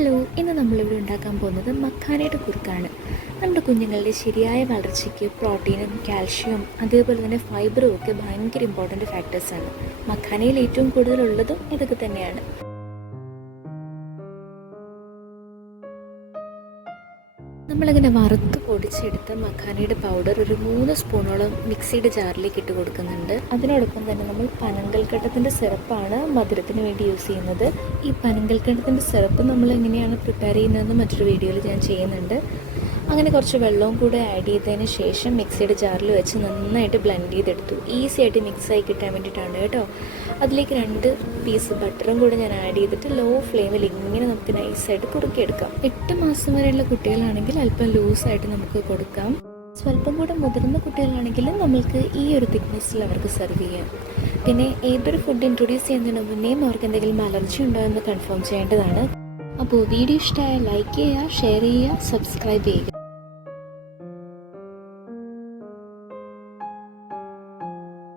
Hello, ഇന്ന് നമ്മളിവിടെ ഉണ്ടാക്കാൻ പോകുന്നത് മഖാനയുടെ കുറുക്കാണ്. നമ്മുടെ കുഞ്ഞുങ്ങളുടെ ശരിയായ വളർച്ചയ്ക്ക് പ്രോട്ടീനും കാൽഷ്യവും അതേപോലെ തന്നെ ഫൈബറും ഒക്കെ ഭയങ്കര ഇമ്പോർട്ടൻറ്റ് ഫാക്ടേഴ്സാണ്. മഖാനയിൽ ഏറ്റവും കൂടുതലുള്ളതും ഇതൊക്കെ തന്നെയാണ്. നമ്മളിങ്ങനെ വറുത്ത് പൊടിച്ചെടുത്ത മഖാനയുടെ പൗഡർ ഒരു 3 സ്പൂണോളം മിക്സിയുടെ ജാറിലേക്ക് ഇട്ട് കൊടുക്കുന്നുണ്ട്. അതിനോടൊപ്പം തന്നെ നമ്മൾ പനങ്കൽക്കണ്ടത്തിൻ്റെ സിറപ്പാണ് മധുരത്തിന് വേണ്ടി യൂസ് ചെയ്യുന്നത്. ഈ പനങ്കൽക്കണ്ടത്തിൻ്റെ സിറപ്പ് നമ്മൾ എങ്ങനെയാണ് പ്രിപ്പയർ ചെയ്യുന്നതെന്ന് മറ്റൊരു വീഡിയോയിൽ ഞാൻ ചെയ്യുന്നുണ്ട്. അങ്ങനെ കുറച്ച് വെള്ളവും കൂടെ ആഡ് ചെയ്തതിന് ശേഷം മിക്സിയുടെ ജാറിൽ വെച്ച് നന്നായിട്ട് ബ്ലെൻഡ് ചെയ്തെടുത്തു. ഈസി ആയിട്ട് മിക്സായി കിട്ടാൻ വേണ്ടിയിട്ടാണ് കേട്ടോ. അതിലേക്ക് 2 പീസ് ബട്ടറും കൂടെ ഞാൻ ആഡ് ചെയ്തിട്ട് ലോ ഫ്ലെയിമിൽ ഇങ്ങനെ നമുക്ക് നൈസായിട്ട് കുറുക്കിയെടുക്കാം. 8 മാസം വരെയുള്ള കുട്ടികളാണെങ്കിൽ അല്പം ലൂസായിട്ട് നമുക്ക് കൊടുക്കാം. സ്വല്പം കൂടെ മുതിർന്ന കുട്ടികളാണെങ്കിൽ നമ്മൾക്ക് ഈ ഒരു തിക്നെസ്സിൽ അവർക്ക് സെർവ് ചെയ്യാം. പിന്നെ ഏതൊരു ഫുഡ് ഇൻട്രൊഡ്യൂസ് ചെയ്യുന്നതിന് മുന്നേയും അവർക്ക് എന്തെങ്കിലും അലർജി ഉണ്ടോ എന്ന് കൺഫേം ചെയ്യേണ്ടതാണ്. അപ്പോൾ വീഡിയോ ഇഷ്ടമായ ലൈക്ക് ചെയ്യുക, ഷെയർ ചെയ്യുക, സബ്സ്ക്രൈബ് ചെയ്യുക.